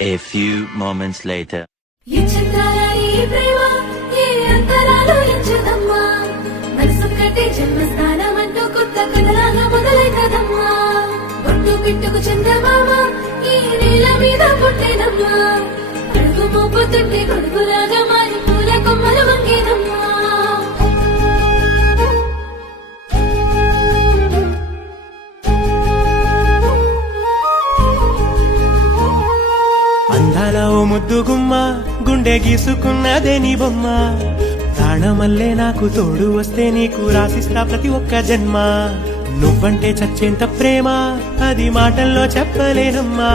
A few moments later. జన్మస్థానమంటూ కొత్త కథలాగా మొదలైతదమ్మా ఒట్టు పిట్టుకు చందమామ ఈ నేల మీద పుట్టేనమ్మా అడుగు మోపుతుంటే కొడుకులాగా మారి పూల కొమ్మలు వంగేనమ్మా అందాల ఓ ముద్దు గుమ్మ గుండె గీసుకున్నదే నీ బొమ్మ ప్రాణమల్లే నాకు తోడు వస్తే నీకు రాసిస్తా ప్రతి ఒక్క జన్మ నువ్వంటే చచ్చేంత ప్రేమ అది మాటల్లో చెప్పలేనమ్మా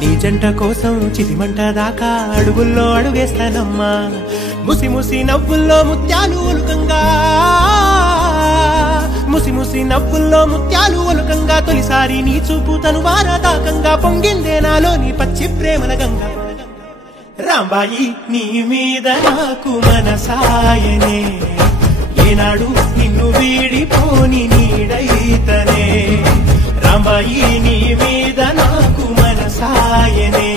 నీ జంట కోసం చితిమంట దాకా అడుగుల్లో అడుగేస్తానమ్మా ముసి ముసి నవ్వుల్లో ముత్యాలు ఒలుకంగా ముసి ముసి నవ్వుల్లో ముత్యాలు ఒలుకంగా తొలిసారి నీ చూపు తను వారదాకంగా పొంగిందే నాలో నీ పచ్చి ప్రేమల గంగా రాంబాయి నీ మీద నాకు మనసాయనే ఏనాడు నిన్ను వీడిపోని నీడైతనే రాంబాయి నీ మీద నాకు మనసాయనే